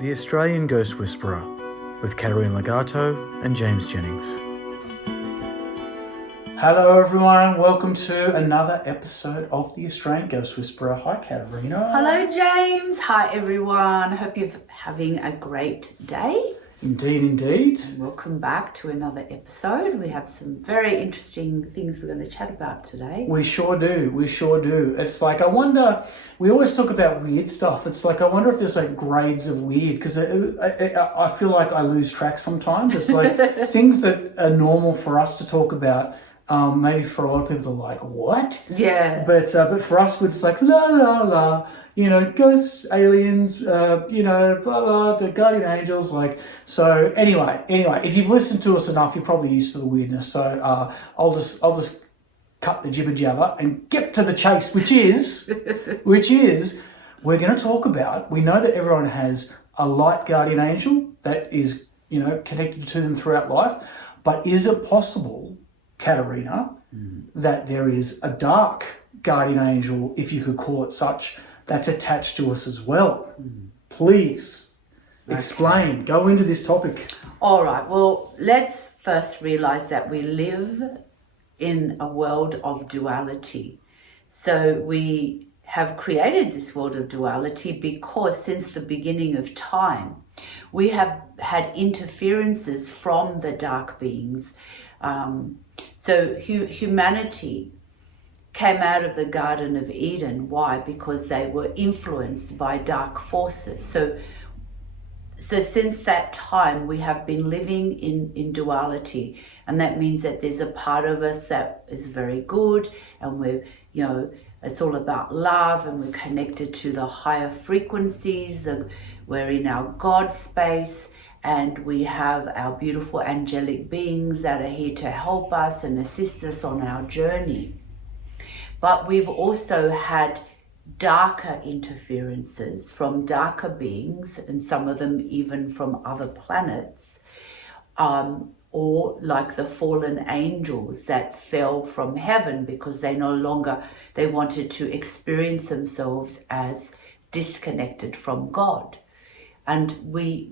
The Australian Ghost Whisperer with Caterina and James Jennings. Hello everyone, welcome to another episode of The Australian Ghost Whisperer. Hi Caterina. Hello James. Hi everyone. Hope you're having a great day. Indeed. And welcome back to another episode. We have some very interesting things we're going to chat about today. We sure do. It's like, I wonder, we always talk about weird stuff. It's like, I wonder if there's like grades of weird, because I feel like I lose track sometimes. It's like things that are normal for us to talk about. Maybe for a lot of people, they're like, what? Yeah. But for us, it's like, la, la, la, ghosts, aliens, blah, blah, the guardian angels, like, so anyway, if you've listened to us enough, you're probably used to the weirdness. So I'll just cut the jibber jabber and get to the chase, which is, we're going to talk about, we know that everyone has a light guardian angel that is, connected to them throughout life, but is it possible, Caterina, that there is a dark guardian angel, if you could call it such, that's attached to us as well? Please explain. Okay. Go into this topic. All right. Well, let's first realize that we live in a world of duality. So we have created this world of duality because since the beginning of time, we have had interferences from the dark beings. So humanity came out of the Garden of Eden. Why? Because they were influenced by dark forces. So since that time, we have been living in duality. And that means that there's a part of us that is very good. And we're, it's all about love, and we're connected to the higher frequencies. We're in our God space. And we have our beautiful angelic beings that are here to help us and assist us on our journey. But we've also had darker interferences from darker beings, and some of them even from other planets, or like the fallen angels that fell from heaven because they wanted to experience themselves as disconnected from God. And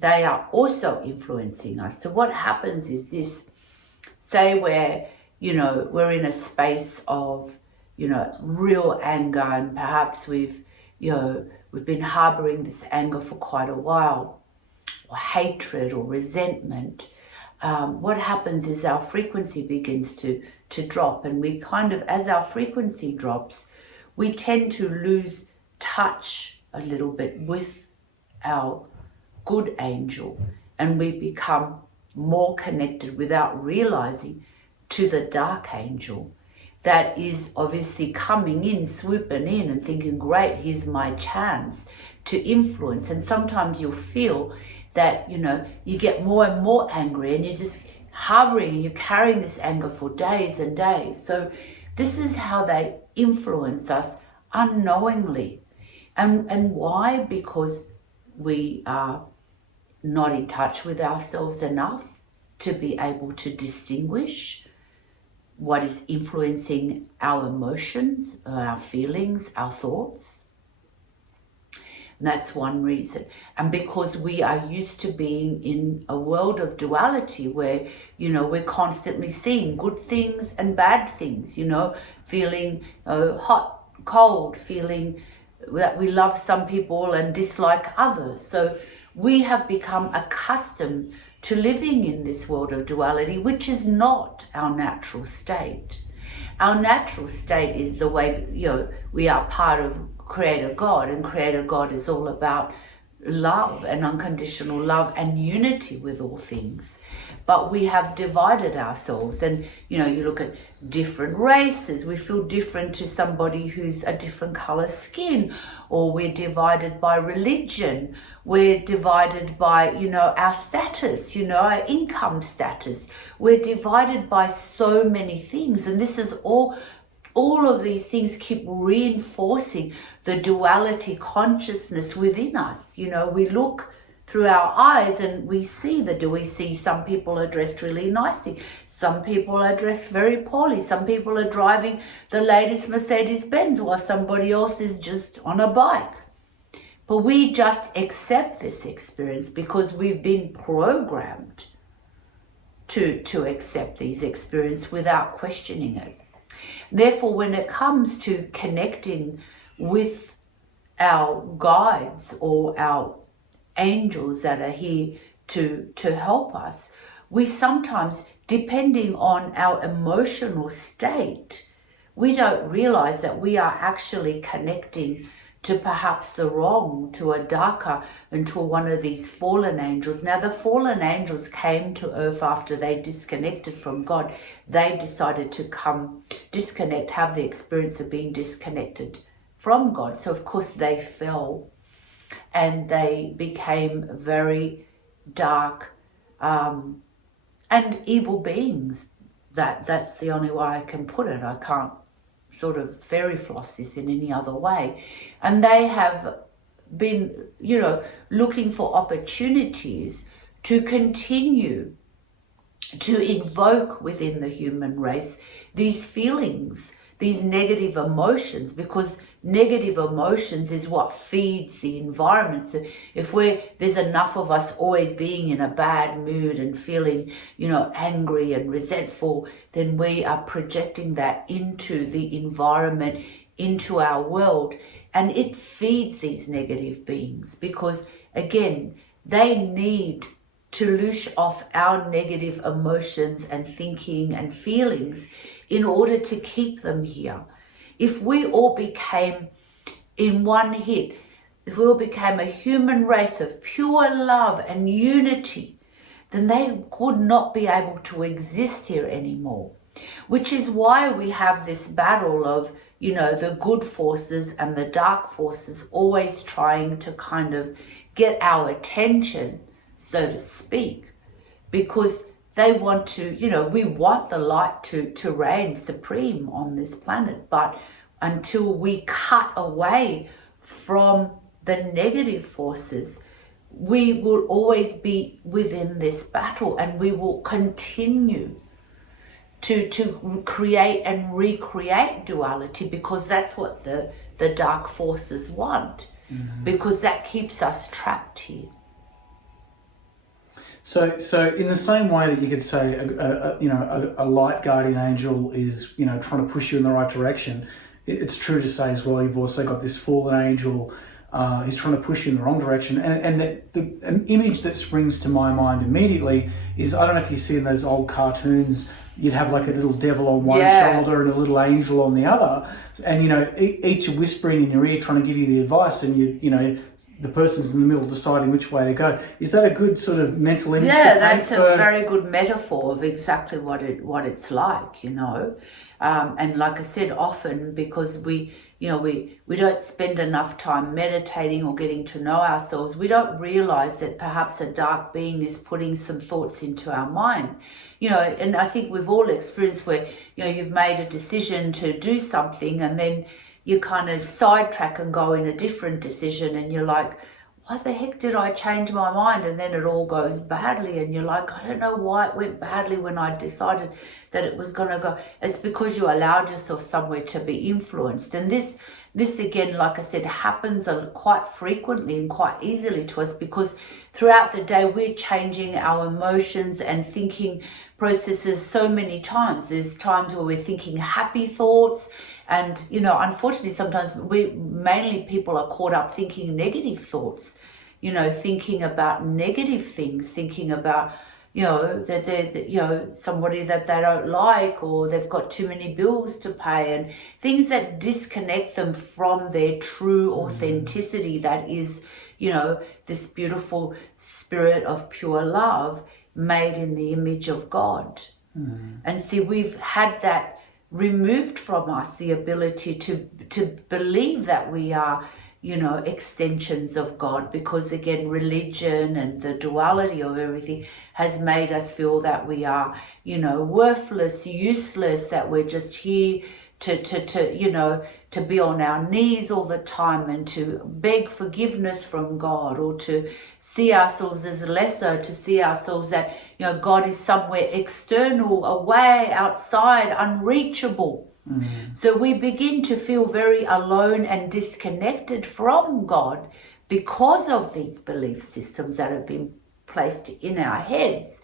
they are also influencing us. So what happens is this, say we're in a space of, real anger, and perhaps we've been harboring this anger for quite a while, or hatred or resentment. What happens is our frequency begins to drop, and we kind of, as our frequency drops, we tend to lose touch a little bit with our good angel, and we become more connected without realizing to the dark angel that is obviously coming in, swooping in and thinking, great, here's my chance to influence. And sometimes you'll feel that, you get more and more angry, and you're just harboring and you're carrying this anger for days and days. So this is how they influence us unknowingly. And why? Because we are not in touch with ourselves enough to be able to distinguish what is influencing our emotions, our feelings, our thoughts. And that's one reason. And because we are used to being in a world of duality where, we're constantly seeing good things and bad things, feeling hot, cold, feeling that we love some people and dislike others. So we have become accustomed to living in this world of duality, which is not our natural state. Our natural state is the way, we are part of Creator God, and Creator God is all about love and unconditional love and unity with all things. But we have divided ourselves, and you look at different races, we feel different to somebody who's a different color skin, or we're divided by religion, we're divided by our status, our income status, we're divided by so many things. And this is all of these things keep reinforcing the duality consciousness within us. We look through our eyes and we see some people are dressed really nicely, some people are dressed very poorly, some people are driving the latest Mercedes-Benz while somebody else is just on a bike. But we just accept this experience because we've been programmed to accept these experiences without questioning it. Therefore, when it comes to connecting with our guides or our angels that are here to help us, we sometimes, depending on our emotional state, we don't realize that we are actually connecting to perhaps the wrong, to a darker, and to one of these fallen angels. Now, the fallen angels came to earth after they disconnected from God. They decided to come disconnect, have the experience of being disconnected from God. So, of course, they fell and they became very dark and evil beings. That's the only way I can put it. I can't sort of fairy floss this in any other way. And they have been, looking for opportunities to continue to invoke within the human race these feelings, these negative emotions, because negative emotions is what feeds the environment. So if there's enough of us always being in a bad mood and feeling, angry and resentful, then we are projecting that into the environment, into our world, and it feeds these negative beings because, again, they need to loose off our negative emotions and thinking and feelings in order to keep them here. If we all became in one hit, if we all became a human race of pure love and unity, then they could not be able to exist here anymore. Which is why we have this battle of, the good forces and the dark forces always trying to kind of get our attention, so to speak, because they want to, we want the light to reign supreme on this planet. But until we cut away from the negative forces, we will always be within this battle, and we will continue to create and recreate duality, because that's what the dark forces want, because that keeps us trapped here. So in the same way that you could say, a light guardian angel is, trying to push you in the right direction, it's true to say as well, you've also got this fallen angel who's trying to push you in the wrong direction. And an image that springs to my mind immediately is, I don't know if you see in those old cartoons, you'd have like a little devil on one shoulder and a little angel on the other. And, each whispering in your ear trying to give you the advice, and the person's in the middle deciding which way to go. Is that a good sort of mental image? Yeah, that's a very good metaphor of exactly what it's like, and like I said, often because we don't spend enough time meditating or getting to know ourselves, we don't realize that perhaps a dark being is putting some thoughts into our mind. And I think we've all experienced where, you've made a decision to do something and then you kind of sidetrack and go in a different decision, and you're like, why the heck did I change my mind? And then it all goes badly, and you're like, I don't know why it went badly when I decided that it was going to go. It's because you allowed yourself somewhere to be influenced. And this again, like I said, happens quite frequently and quite easily to us, because throughout the day we're changing our emotions and thinking processes so many times. There's times where we're thinking happy thoughts, and unfortunately sometimes mainly people are caught up thinking negative thoughts, thinking about negative things, thinking about that they're somebody that they don't like, or they've got too many bills to pay, and things that disconnect them from their true authenticity, that is this beautiful spirit of pure love made in the image of God. And see, we've had that removed from us, the ability to believe that we are extensions of God, because again, religion and the duality of everything has made us feel that we are worthless, useless, that we're just here to be on our knees all the time and to beg forgiveness from God, or to see ourselves as lesser, to see ourselves that God is somewhere external, away, outside, unreachable. So we begin to feel very alone and disconnected from God, because of these belief systems that have been placed in our heads,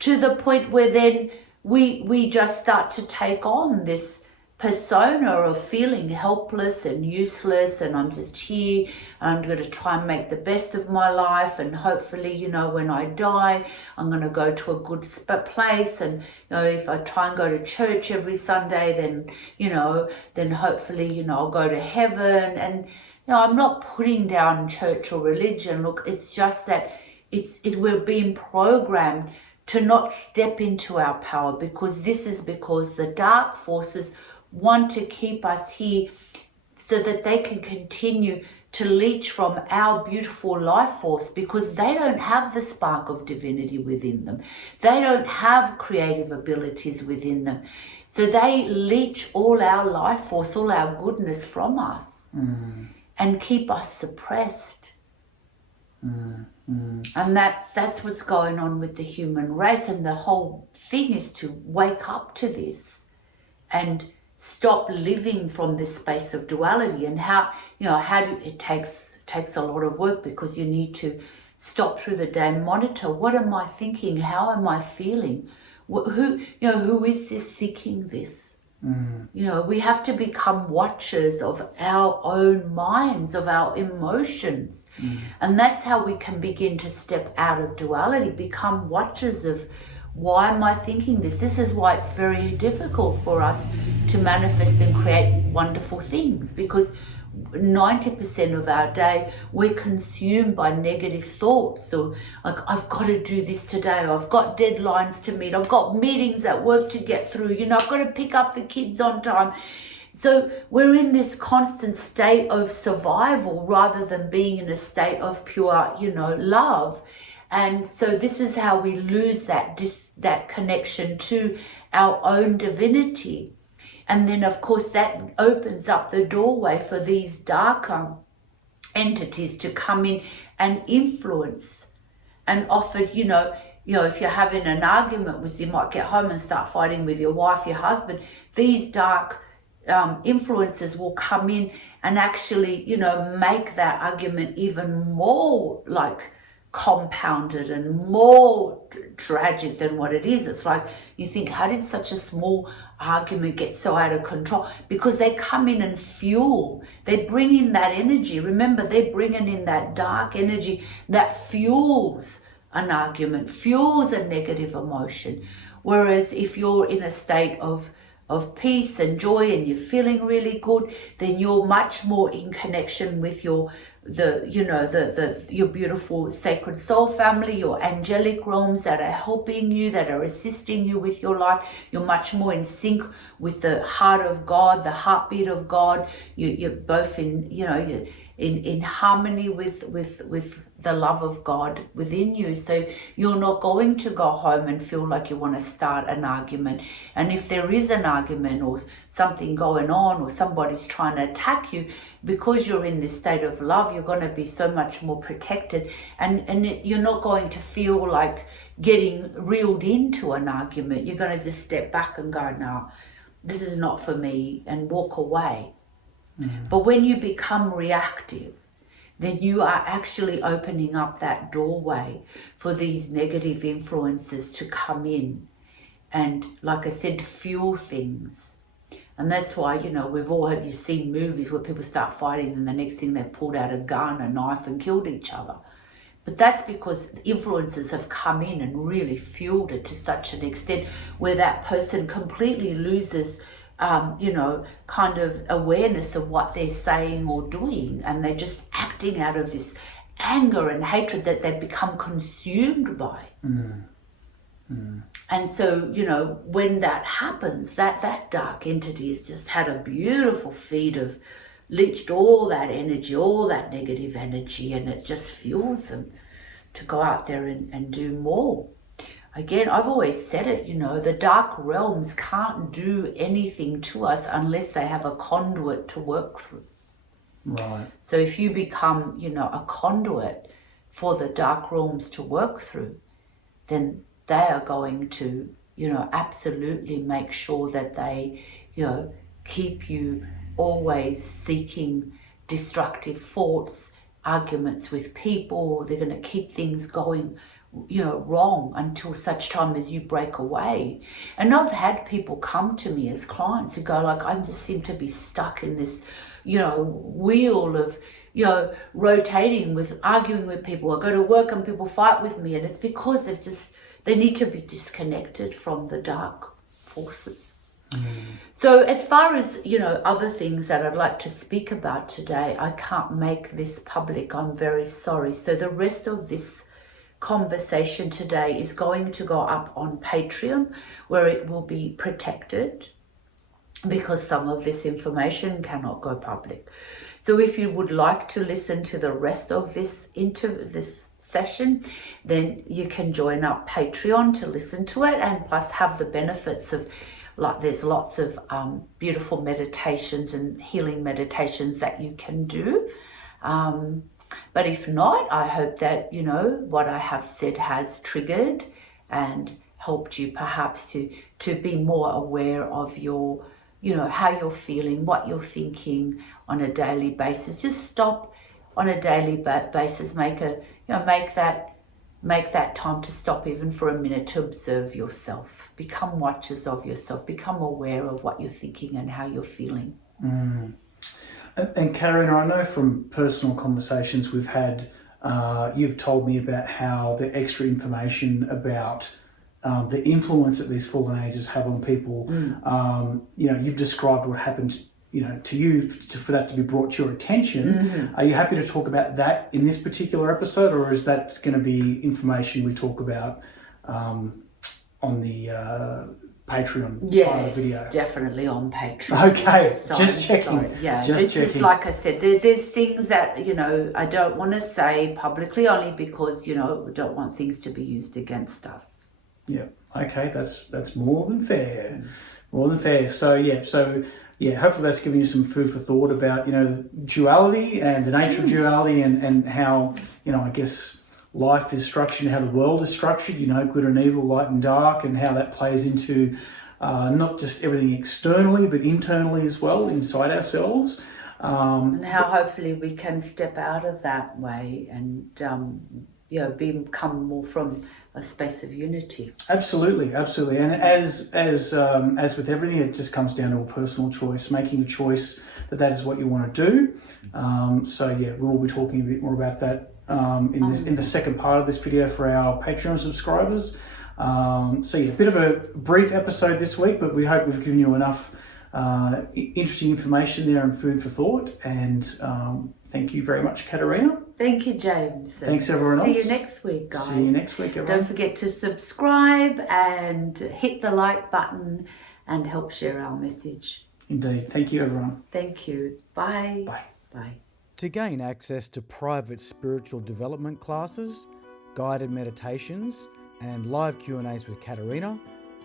to the point where then we just start to take on this persona of feeling helpless and useless, and I'm just here, I'm going to try and make the best of my life, and hopefully, when I die, I'm going to go to a good place, and if I try and go to church every Sunday, then hopefully, I'll go to heaven. And I'm not putting down church or religion. Look, it's just that we're being programmed to not step into our power, because the dark forces want to keep us here so that they can continue to leech from our beautiful life force, because they don't have the spark of divinity within them. They don't have creative abilities within them. So they leech all our life force, all our goodness from us, and keep us suppressed. And that's what's going on with the human race. And the whole thing is to wake up to this and stop living from this space of duality. And it takes a lot of work, because you need to stop through the day and monitor, what am I thinking? How am I feeling? Who is this thinking this? We have to become watchers of our own minds, of our emotions. And that's how we can begin to step out of duality, become watchers of, why am I thinking this? This is why it's very difficult for us to manifest and create wonderful things, because 90% of our day we're consumed by negative thoughts. So like, I've got to do this today, I've got deadlines to meet, I've got meetings at work to get through, I've got to pick up the kids on time. So we're in this constant state of survival rather than being in a state of pure, love. And so this is how we lose that connection to our own divinity. And then, of course, that opens up the doorway for these darker entities to come in and influence. And often, if you're having an argument you might get home and start fighting with your wife, your husband, these dark influences will come in and actually, make that argument even more compounded and more tragic than what it is. It's like you think, how did such a small argument get so out of control? Because they come in and fuel. They bring in that energy. Remember, they're bringing in that dark energy that fuels an argument, fuels a negative emotion. Whereas if you're in a state of peace and joy and you're feeling really good, then you're much more in connection with your beautiful sacred soul family, your angelic realms that are helping you, that are assisting you with your life. You're much more in sync with the heart of God, the heartbeat of God. You're both in harmony with the love of God within you. So you're not going to go home and feel like you want to start an argument. And if there is an argument or something going on, or somebody's trying to attack you, because you're in this state of love, you're going to be so much more protected, and you're not going to feel like getting reeled into an argument. You're going to just step back and go, no, this is not for me, and walk away. But when you become reactive, then you are actually opening up that doorway for these negative influences to come in and, like I said, fuel things. And that's why, we've all seen movies where people start fighting and the next thing they've pulled out a gun, a knife, and killed each other. But that's because influences have come in and really fueled it to such an extent where that person completely loses kind of awareness of what they're saying or doing, and they're just acting out of this anger and hatred that they've become consumed by. And so, when that happens, that dark entity has just had a beautiful feed of leached all that energy, all that negative energy, and it just fuels them to go out there and do more. Again, I've always said it, the dark realms can't do anything to us unless they have a conduit to work through. Right. So if you become, a conduit for the dark realms to work through, then they are going to, absolutely make sure that they, keep you always seeking destructive thoughts, arguments with people. They're going to keep things going, wrong until such time as you break away. And I've had people come to me as clients who go like, I just seem to be stuck in this, wheel of, rotating with arguing with people. I go to work and people fight with me, and it's because they need to be disconnected from the dark forces. So as far as, other things that I'd like to speak about today, I can't make this public. I'm very sorry. So the rest of this conversation today is going to go up on Patreon, where it will be protected because some of this information cannot go public. So if you would like to listen to the rest of this session, then you can join up Patreon to listen to it, and plus have the benefits of, like, there's lots of beautiful meditations and healing meditations that you can do. But if not, I hope that, what I have said has triggered and helped you perhaps to be more aware of your, how you're feeling, what you're thinking on a daily basis. Just stop on a daily basis, make that time to stop even for a minute to observe yourself. Become watchers of yourself. Become aware of what you're thinking and how you're feeling. And Caterina, I know from personal conversations we've had, you've told me about how the extra information about the influence that these fallen angels have on people. You've described what happened, to you, for that to be brought to your attention. Are you happy to talk about that in this particular episode, or is that going to be information we talk about on the Patreon part of the video? Yes, definitely on Patreon. Okay, just checking. Sorry. Yeah, just it's checking. just like I said, there's things that, I don't want to say publicly, only because, we don't want things to be used against us. Yeah, okay, that's more than fair. More than fair. So hopefully that's given you some food for thought about, duality and the nature of duality, and how, I guess life is structured and how the world is structured, good and evil, light and dark, and how that plays into not just everything externally, but internally as well, inside ourselves. And how hopefully we can step out of that way and, become more from a space of unity. Absolutely. And as with everything, it just comes down to a personal choice, making a choice that is what you want to do. We'll be talking a bit more about that in the second part of this video for our Patreon subscribers. A bit of a brief episode this week, but we hope we've given you enough interesting information there and food for thought. And thank you very much, Caterina. Thank you, James. Thanks, everyone else. See you next week, guys. See you next week, everyone. Don't forget to subscribe and hit the like button and help share our message. Indeed. Thank you, everyone. Thank you. Bye. Bye. Bye. To gain access to private spiritual development classes, guided meditations, and live Q&As with Caterina,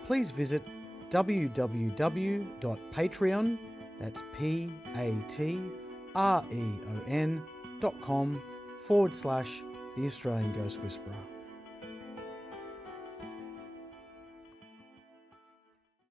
please visit www.patreon, that's patreon.com/The Australian Ghost Whisperer.